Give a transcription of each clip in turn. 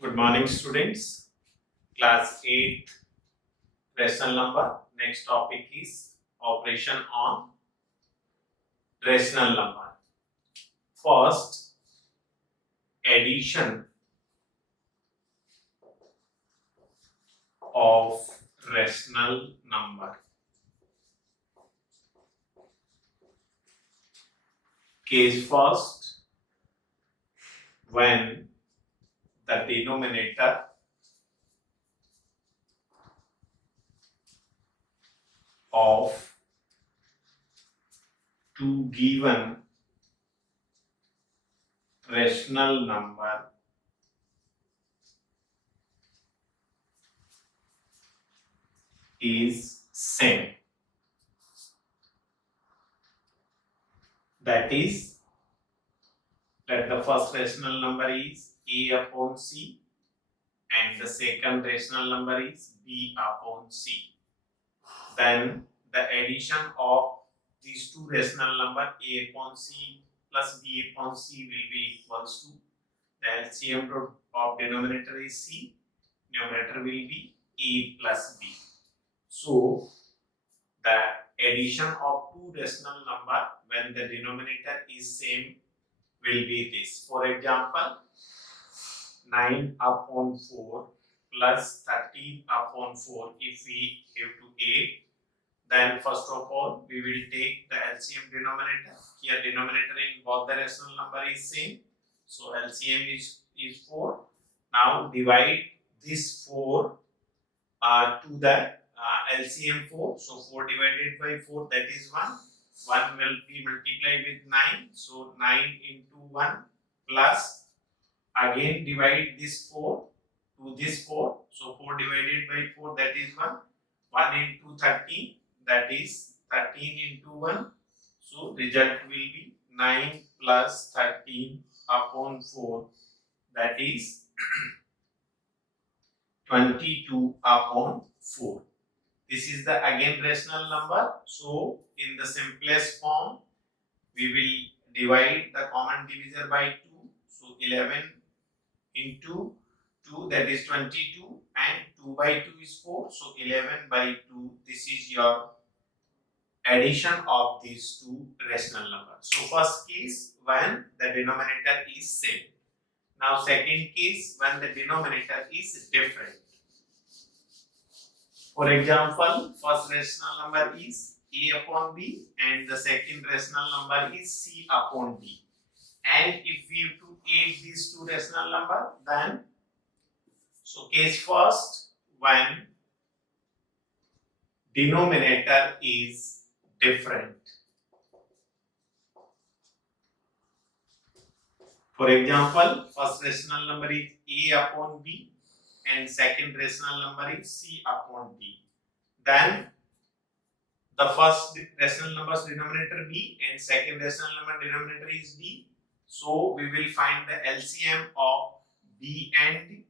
Good morning, students. Class 8th rational number. Next topic is operation on rational number. First, addition of rational number. Case first, when the denominator of two given rational number is same. That is, let the first rational number is a upon c and the second rational number is b upon c. Then the addition of these two rational number a upon c plus b upon c will be equals to the LCM of denominator is c, numerator will be a plus b. So the addition of two rational number when the denominator is same will be this. For example, 9 upon 4 plus 13 upon 4 if we have to 8, then first of all we will take the LCM denominator. Here denominator in both the rational number is same, so LCM is 4. Now divide this 4 to the LCM 4, so 4 divided by 4, that is 1. 1 will be multiplied with 9, so 9 into 1 plus again divide this 4 to this 4, so 4 divided by 4, that is 1. 1 into 13, that is 13 into 1, so result will be 9 plus 13 upon 4, that is 22 upon 4. This is the again rational number, so in the simplest form we will divide the common divisor by 2, so 11 into 2, that is 22, and 2 by 2 is 4, so 11 by 2. This is your addition of these two rational numbers. So first case when the denominator is same. Now second case when the denominator is different. For example, first rational number is a upon b and the second rational number is c upon d. And if we have to add these two rational number, then so case first when denominator is different. For example, first rational number is a upon b and second rational number is c upon d. Then the first rational number's denominator b and second rational number denominator is d. So we will find the LCM of b and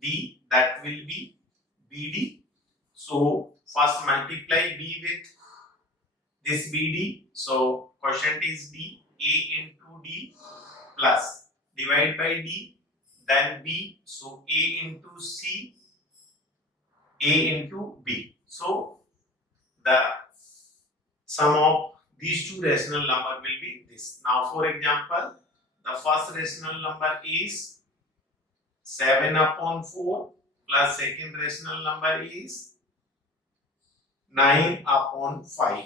d, that will be bd. So first multiply b with this bd, so quotient is b, a into d plus divide by d, then b, so a into c, a into b. So the sum of these two rational number will be this. Now for example, the first rational number is 7 upon 4 plus second rational number is 9 upon 5.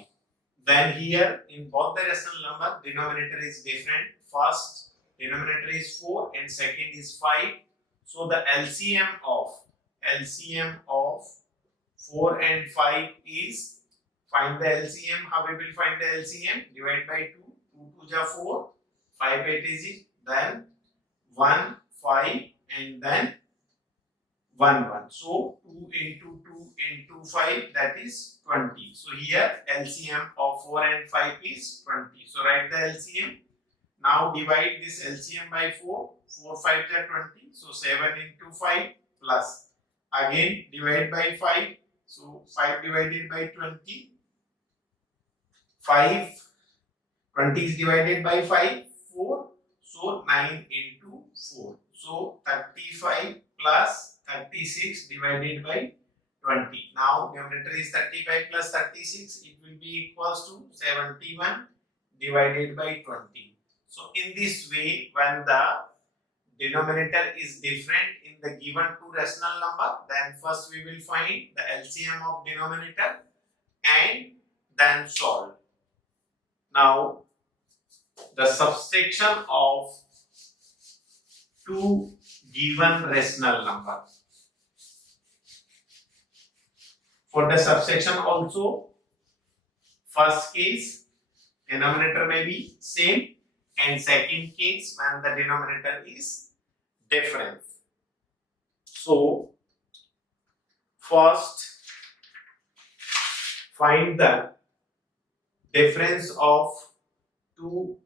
Then here in both the rational number denominator is different. First denominator is 4 and second is 5. So the LCM of 4 and 5 is, find the LCM. How we will find the LCM? Divide by 2. 2 to the 4. 5 8 is it. Then 1 5 and then 1 1. So 2 into 2 into 5, that is 20. So here LCM of 4 and 5 is 20. So write the LCM. Now divide this LCM by 4. 4 5 is 20. So 7 into 5 plus again divide by 5. So 5 divided by 20. 20 is divided by 5, 4. So So 9 into 4. So 35 plus 36 divided by 20. Now numerator is 35 plus 36. It will be equals to 71 divided by 20. So in this way, when the denominator is different in the given two rational number, then first we will find the LCM of denominator and then solve. Now the subtraction of two given rational number. For the subtraction also, first case denominator may be same, and second case when the denominator is different. So first find the difference of two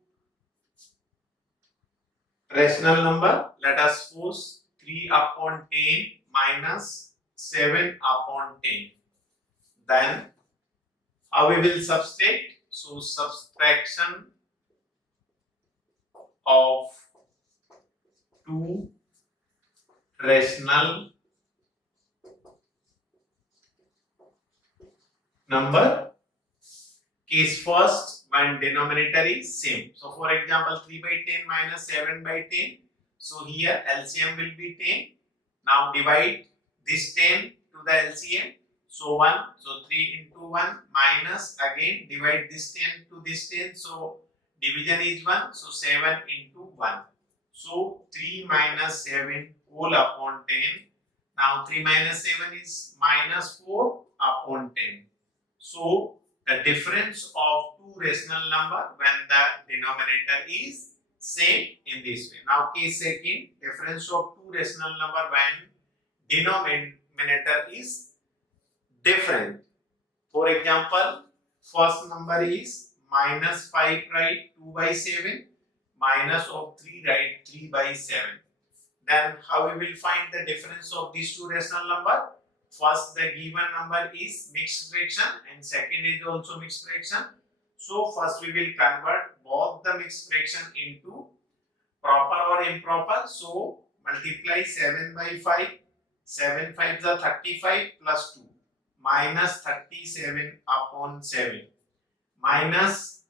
rational number. Let us suppose 3 upon 10 minus 7 upon 10. Then how we will subtract? So subtraction of two rational number. Case first, when denominator is same. So for example, 3 by 10 minus 7 by 10. So here LCM will be 10. Now divide this 10 to the LCM. So 1. So 3 into 1 minus again divide this 10 to this 10. So division is 1. So 7 into 1. So 3 minus 7 whole upon 10. Now 3 minus 7 is minus 4 upon 10. So the difference of two rational number when the denominator is same in this way. Now case second, difference of two rational number when denominator is different. For example, first number is minus 5, write 2 by 7, minus of 3, write 3 by 7. Then how we will find the difference of these two rational number? First, the given number is mixed fraction and second is also mixed fraction. So first we will convert both the mixed fraction into proper or improper. So multiply 7 by 5. 7 5s are 35 plus 2 minus 37 upon 7 minus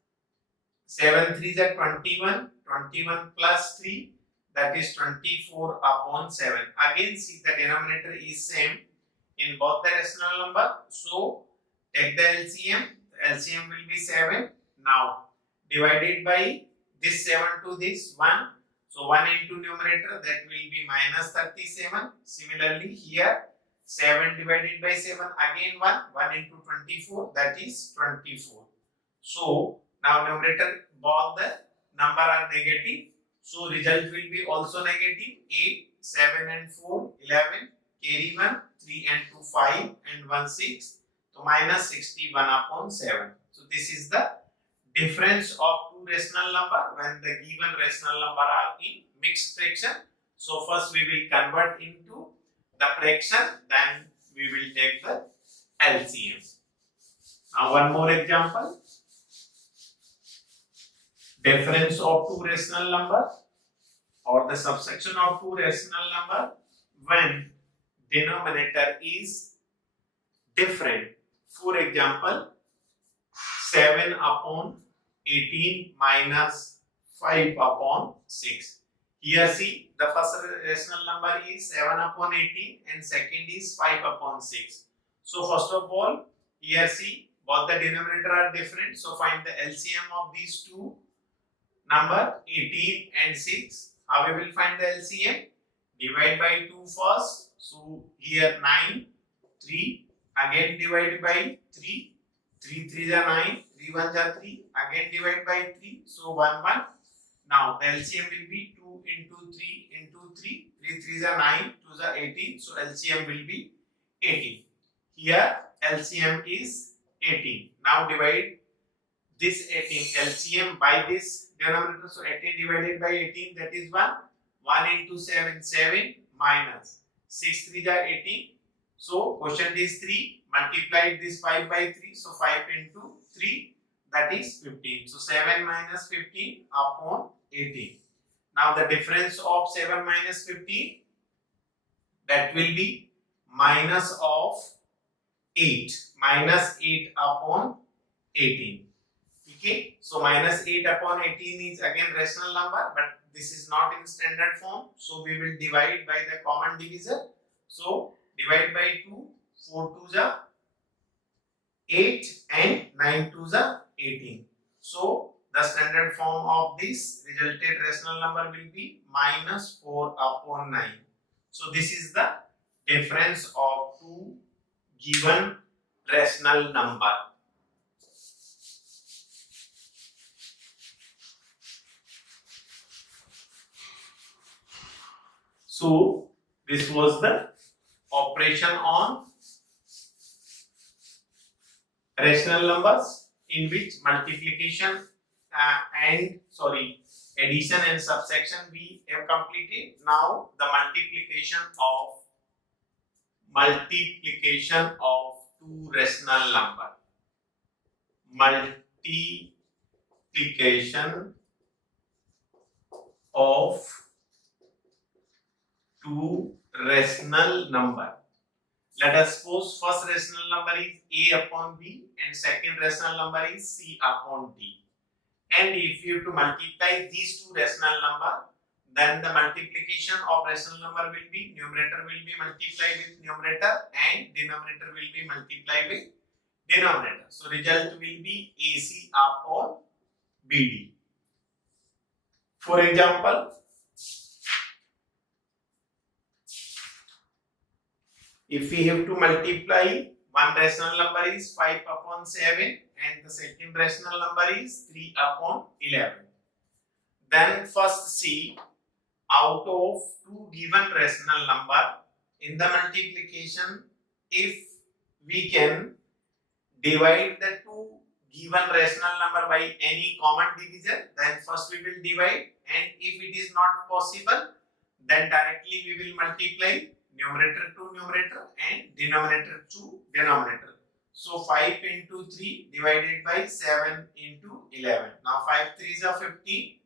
7 3s are 21. 21 plus 3, that is 24 upon 7. Again see the denominator is same in both the rational number. So take the LCM. The LCM will be 7. Now divided by this 7 to this 1. So 1 into numerator, that will be minus 37. Similarly here 7 divided by 7, again 1. 1 into 24, that is 24. So now numerator both the number are negative. So result will be also negative. 8, 7 and 4, 11. Carry 1, 3 and 2, 5 and 1, 6. So minus 61 upon 7. So this is the difference of two rational number when the given rational number are in mixed fraction. So first we will convert into the fraction, then we will take the LCM. Now one more example. Difference of two rational number or the subtraction of two rational number when denominator is different. For example, 7 upon 18 minus 5 upon 6. Here see the first rational number is 7 upon 18 and second is 5 upon 6. So first of all, here see both the denominator are different. So find the LCM of these two number 18 and 6. How we will find the LCM? Divide by 2 first. So here 9, 3, again divide by 3, 3 3s are 9, 3 1s are 3, again divide by 3, so 1 1. Now the LCM will be 2 into 3 into 3, 3 3s are 9, 2s are 18, so LCM will be 18. Here LCM is 18. Now divide this 18 LCM by this denominator, so 18 divided by 18, that is 1. 1 into 7, 7 minus 6 3s are 18. So quotient is 3. Multiply this 5 by 3. So 5 into 3, that is 15. So 7 minus 15 upon 18. Now the difference of 7 minus 15, that will be minus of 8. Minus 8 upon 18. Okay, so minus 8 upon 18 is again rational number, but this is not in standard form, so we will divide by the common divisor. So divide by 2, 4 2s are 8 and 9 2s are 18. So the standard form of this resulted rational number will be minus 4 upon 9. So this is the difference of two given rational number. So this was the operation on rational numbers, in which multiplication addition and subtraction we have completed. Now the multiplication of two rational number. Multiplication of two rational number. Let us suppose first rational number is a upon b and second rational number is c upon d. And if you have to multiply these two rational number, then the multiplication of rational number will be numerator will be multiplied with numerator and denominator will be multiplied with denominator. So result will be AC upon BD. For example, if we have to multiply, one rational number is 5 upon 7 and the second rational number is 3 upon 11. Then first see, out of two given rational number, in the multiplication, if we can divide the two given rational number by any common divisor, then first we will divide, and if it is not possible, then directly we will multiply numerator to numerator and denominator to denominator. So 5 into 3 divided by 7 into 11. Now 5 3s are 15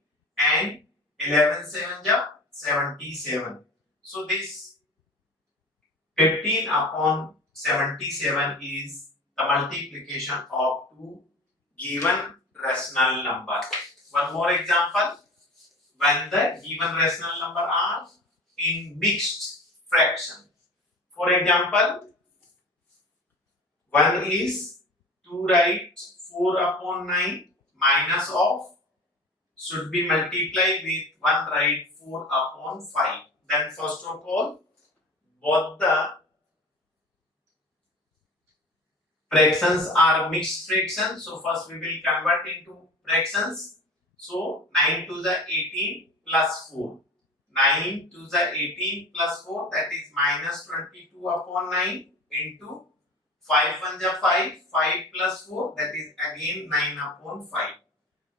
and 11 7s are 77. So this 15 upon 77 is the multiplication of two given rational number. One more example, when the given rational number are in mixed fraction. For example, one is 2 right 4 upon 9 minus of should be multiplied with 1 right 4 upon 5. Then first of all, both the fractions are mixed fractions. So first we will convert into fractions. So 9 to the 18 plus 4. 9 to the 18 plus 4, that is minus 22 upon 9 into 5 1 are 5, 5 plus 4, that is again 9 upon 5.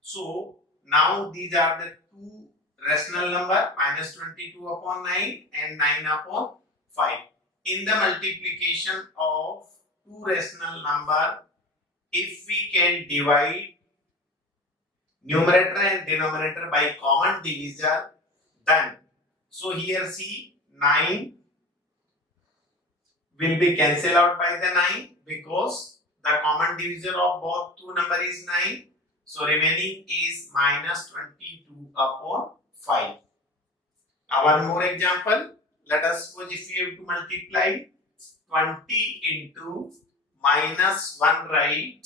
So now these are the two rational number, minus 22 upon 9 and 9 upon 5. In the multiplication of two rational number, if we can divide numerator and denominator by common divisor, then so here see 9 will be cancelled out by the 9 because the common divisor of both two number is 9. So remaining is minus 22 upon 5. Now one more example. Let us suppose if we have to multiply 20 into minus 1 right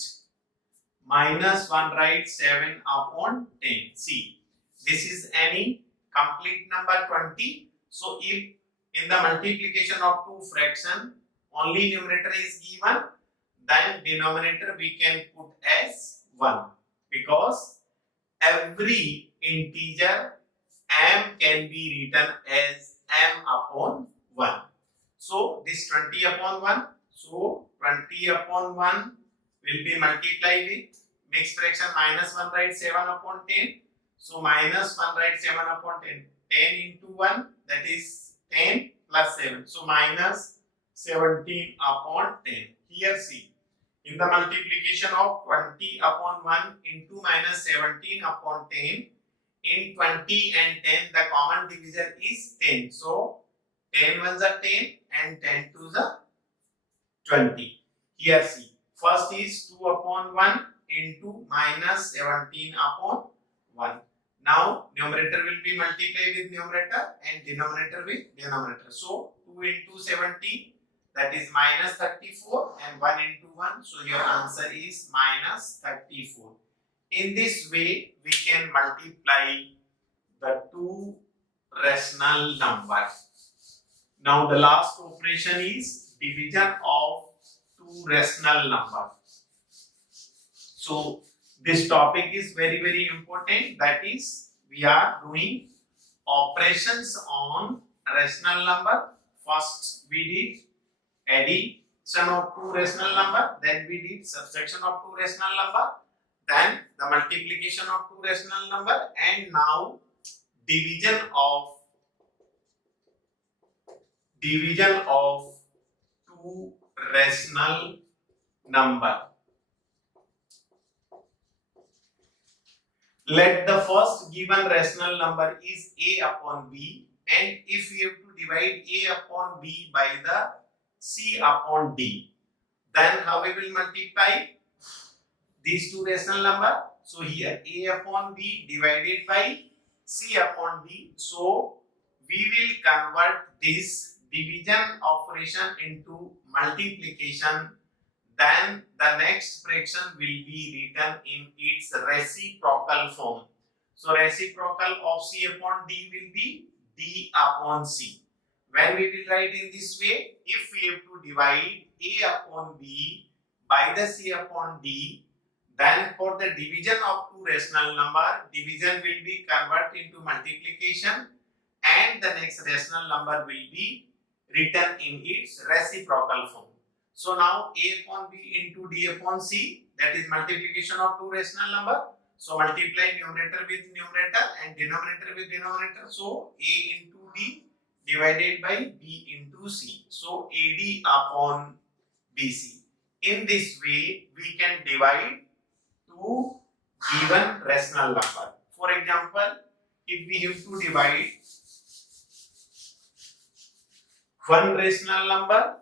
7 upon 10. See, this is any complete number 20. So if in the multiplication of two fraction only numerator is given, then denominator we can put as 1 because every integer m can be written as m upon 1. So this 20 upon 1, so 20 upon 1 will be multiplied with mixed fraction minus 1 right 7 upon 10. So minus 1 right 7 upon 10. 10 into 1, that is 10 plus 7. So minus 17 upon 10. Here see, in the multiplication of 20 upon 1 into minus 17 upon 10, in 20 and 10, the common divisor is 10. So 10 ones are 10 and 10 twos are 20. Here see, first is 2 upon 1 into minus 17 upon 1. Now numerator will be multiplied with numerator and denominator with denominator. So 2 into 17, that is minus 34, and 1 into 1. So your answer is minus 34. In this way, we can multiply the two rational numbers. Now the last operation is division of two rational numbers. So this topic is very important. That is, we are doing operations on rational number. First we did addition of two rational number, then we did subtraction of two rational number, then the multiplication of two rational number, and now division of two rational number. Let the first given rational number is a upon b, and if we have to divide a upon b by the c upon d, then how we will multiply these two rational number? So here a upon b divided by c upon d. So we will convert this division operation into multiplication. Then the next fraction will be written in its reciprocal form. So reciprocal of c upon d will be d upon c. When we will write in this way, if we have to divide a upon b by the c upon d, then for the division of two rational number, division will be converted into multiplication, and the next rational number will be written in its reciprocal form. So now a upon b into d upon c, that is multiplication of two rational number. So multiply numerator with numerator and denominator with denominator. So a into d divided by b into c. So ad upon bc. In this way, we can divide two given rational number. For example, if we have to divide one rational number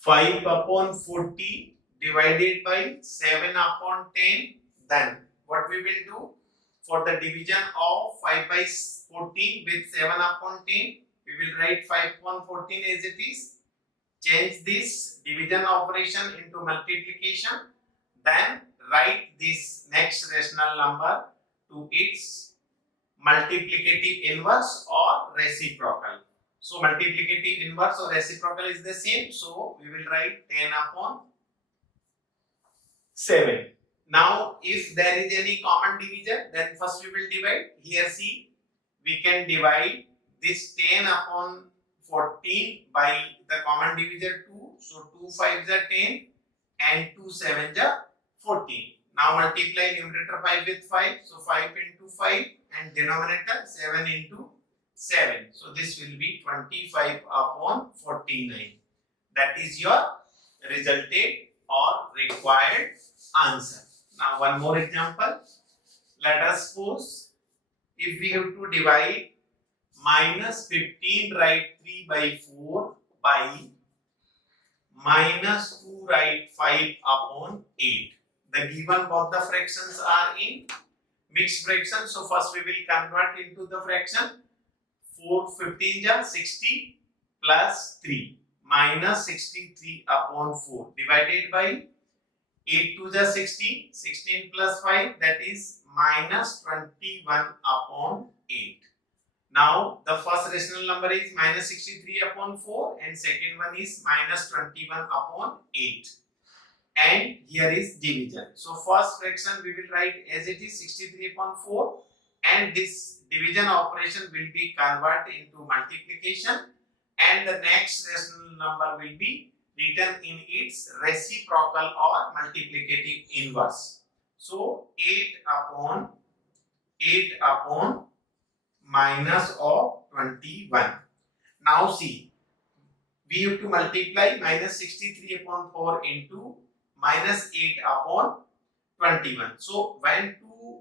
(5 upon 40) divided by 7 upon 10, then what we will do? For the division of 5 by 14 with 7 upon 10, we will write 5 upon 14 as it is. Change this division operation into multiplication. Then write this next rational number to its multiplicative inverse or reciprocal. So multiplicative inverse or reciprocal is the same. So we will write 10 upon 7. Now if there is any common divisor, then first we will divide. Here see, we can divide this 10 upon 14 by the common divisor 2. So 2 5s are 10 and 2 7s are 14. Now multiply numerator 5 with 5. So 5 into 5 and denominator 7 into 7. So this will be 25 upon 49. That is your resulted or required answer. Now one more example. Let us suppose if we have to divide minus 15 write 3 by 4 by minus 2 write 5 upon 8. The given both the fractions are in mixed fraction. So first we will convert into the fraction. 4 15 ja 60 plus 3 minus 63 upon 4 divided by 8 2 ja 16, 16 plus 5, that is minus 21 upon 8. Now the first rational number is minus 63 upon 4 and second one is minus 21 upon 8. And here is division. So first fraction we will write as it is 63 upon 4, and this division operation will be converted into multiplication, and the next rational number will be written in its reciprocal or multiplicative inverse. So 8 upon minus of 21. Now see, we have to multiply minus 63 upon 4 into minus 8 upon 21. So when two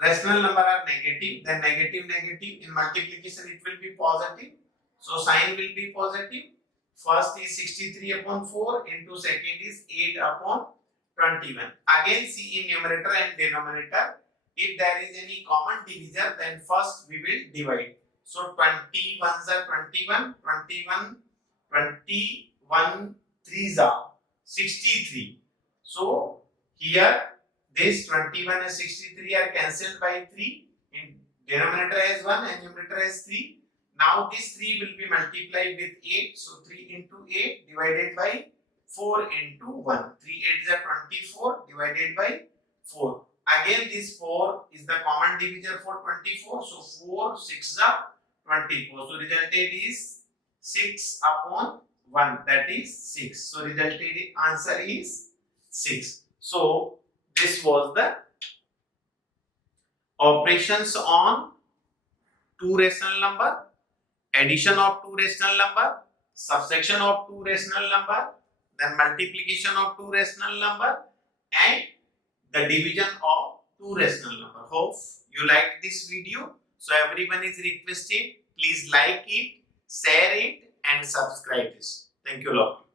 rational number are negative, then negative in multiplication it will be positive. So sign will be positive. First is 63 upon 4 into second is 8 upon 21. Again see in numerator and denominator, if there is any common divisor, then first we will divide. So 21s are 21, 3s are 63. So here this 21 and 63 are cancelled by 3. In denominator has 1 and numerator has 3. Now this 3 will be multiplied with 8. So 3 into 8 divided by 4 into 1. 3 8s are 24 divided by 4. Again this 4 is the common divisor for 24. So 4 6 are 24. So resulted is 6 upon 1, that is 6. So resulted answer is 6. So this was the operations on two rational number, addition of two rational number, subtraction of two rational number, then multiplication of two rational number, and the division of two rational number. Hope you liked this video. So everyone is requested, please like it, share it and subscribe this. Thank you a lot.